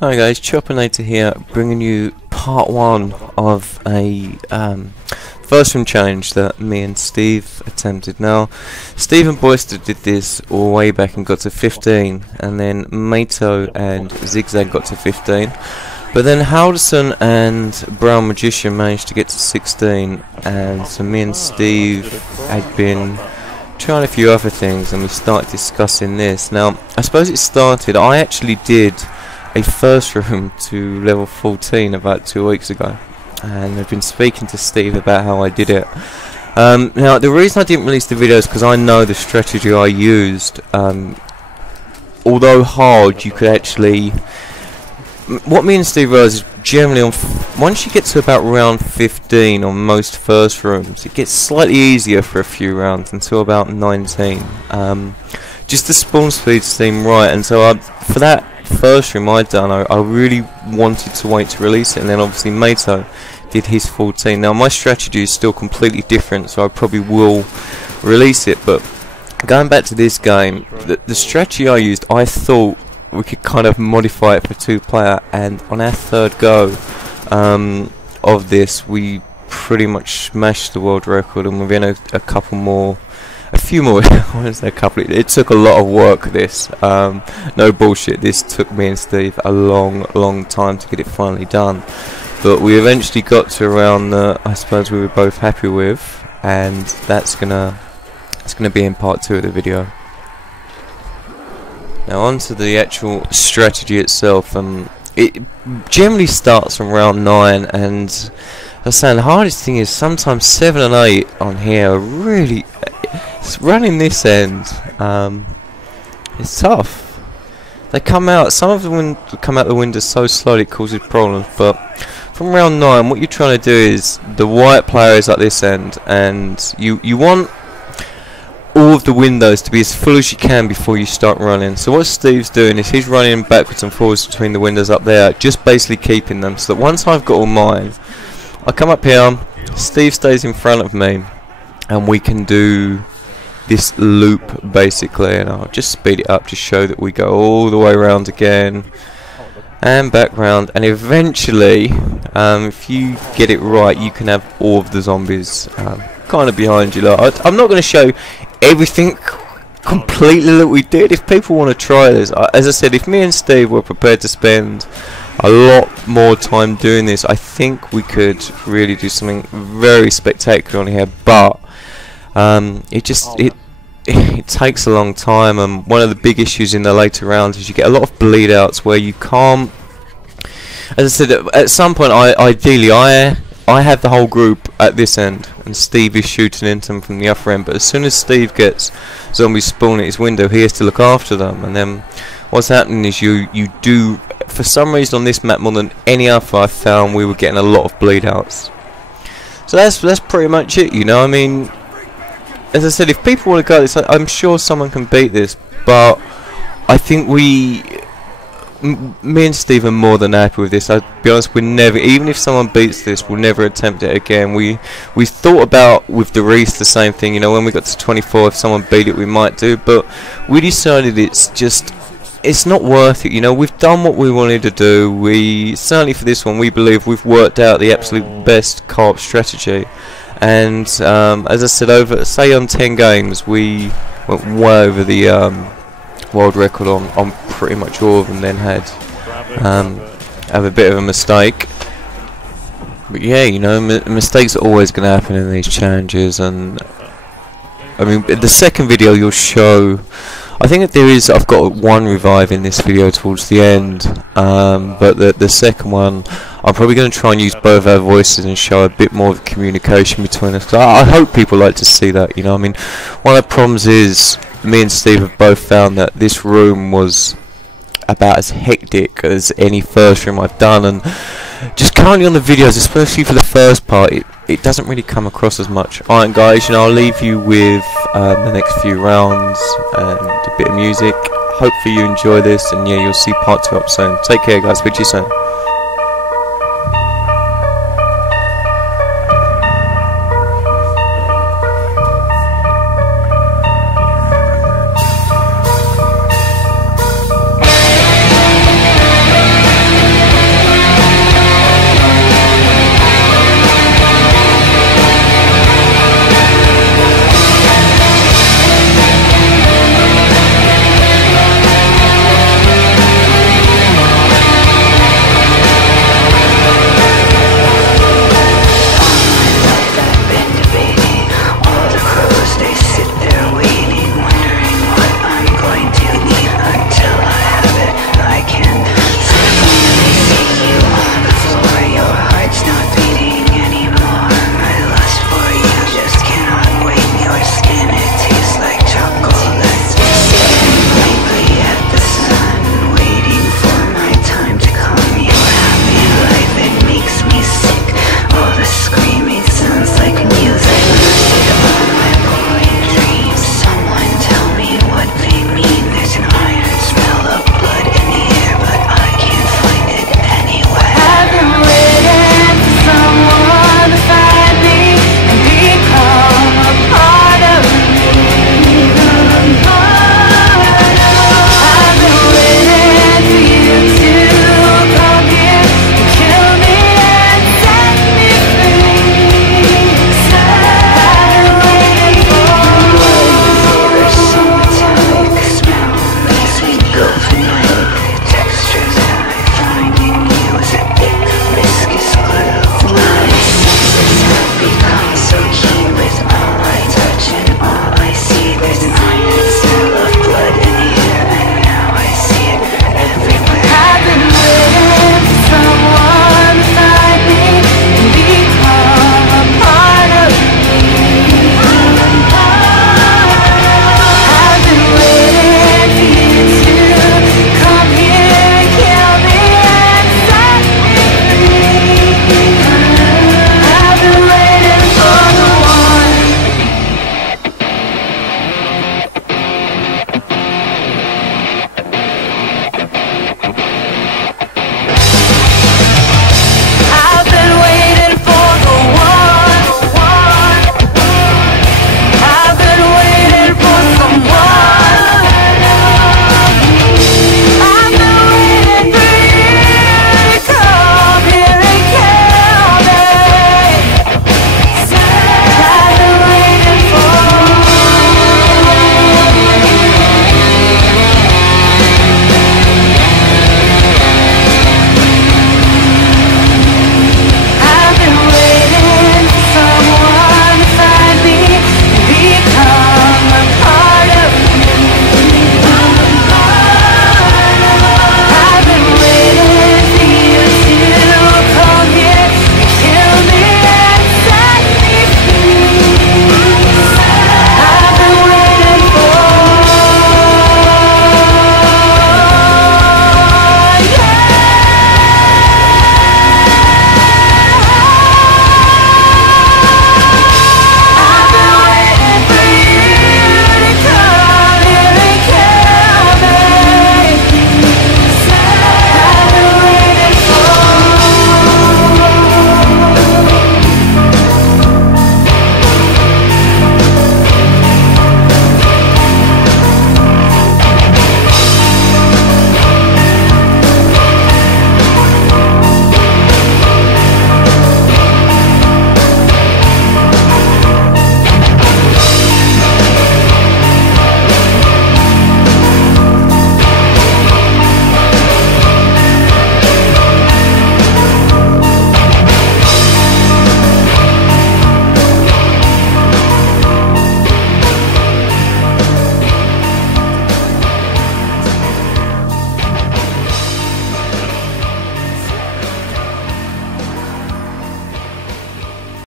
Hi guys, ChopperRated here, bringing you part 1 of a first room challenge that me and Steve attempted. Now, Steve and Boyster did this all way back and got to 15, and then Mato and Zigzag got to 15, but then Haldorson and BrownMagician managed to get to 16, and so me and Steve had been trying a few other things, and we started discussing this. Now, I suppose it started, I actually did a first room to level 14 about 2 weeks ago, and I've been speaking to Steve about how I did it. Now, the reason I didn't release the video is because I know the strategy I used. Although hard, you could actually... What me and Steve realised is generally once you get to about round 15 on most first rooms, it gets slightly easier for a few rounds until about 19. Just the spawn speed seemed right, and so for that first room I'd done, I really wanted to wait to release it, and then obviously Mato did his 14. Now my strategy is still completely different, so I probably will release it, but going back to this game, the strategy I used, I thought we could kind of modify it for 2-player, and on our third go of this, we pretty much smashed the world record, and within a few more I want to say a couple, it took a lot of work, this, no bullshit, this took me and Steve a long time to get it finally done, but we eventually got to around I suppose we were both happy with, and that's gonna be in part 2 of the video. Now on to the actual strategy itself. It generally starts from round 9, and I was saying the hardest thing is sometimes 7 and 8 on here are really... running this end, it's tough. They come out, some of them come out the window so slowly it causes problems, but from round 9 what you're trying to do is, the white player is at this end, and you want all of the windows to be as full as you can before you start running. So what Steve's doing is he's running backwards and forwards between the windows up there, just basically keeping them, so that once I've got all mine, I come up here, Steve stays in front of me, and we can do this loop basically, and I'll just speed it up to show that we go all the way around again and back round, and eventually if you get it right you can have all of the zombies kind of behind you. Like, I'm not going to show everything completely that we did. If people want to try this, as I said, if me and Steve were prepared to spend a lot more time doing this, I think we could really do something very spectacular on here, but it takes a long time, and one of the big issues in the later rounds is you get a lot of bleed outs where you can't, as I said, at some point ideally I have the whole group at this end and Steve is shooting into them from the other end, but as soon as Steve gets zombies spawning at his window, he has to look after them, and then what's happening is you do, for some reason on this map more than any other, I found we were getting a lot of bleed outs. So that's pretty much it, you know. I mean, as I said, if people want to go this, I'm sure someone can beat this, but I think me and Steve are more than happy with this. I'll be honest, we never, even if someone beats this, we'll never attempt it again. We thought about with the Reese the same thing, you know, when we got to 24, if someone beat it we might do, but we decided it's not worth it, you know. We've done what we wanted to do. We certainly, for this one, we believe we've worked out the absolute best co-op strategy, and as I said, over, say on 10 games we went way over the world record on pretty much all of them, then had a bit of a mistake, but yeah, you know, mistakes are always going to happen in these challenges. And I mean, the second video you'll show, I think that there is, I've got one revive in this video towards the end, but the second one I'm probably going to try and use both our voices and show a bit more of communication between us. I hope people like to see that, you know. I mean, one of the problems is me and Steve have both found that this room was about as hectic as any first room I've done, and just currently on the videos, especially for the first part, it doesn't really come across as much. Alright guys, you know, I'll leave you with the next few rounds and a bit of music. Hopefully you enjoy this, and yeah, you'll see part 2 up soon. Take care guys, speak to you soon.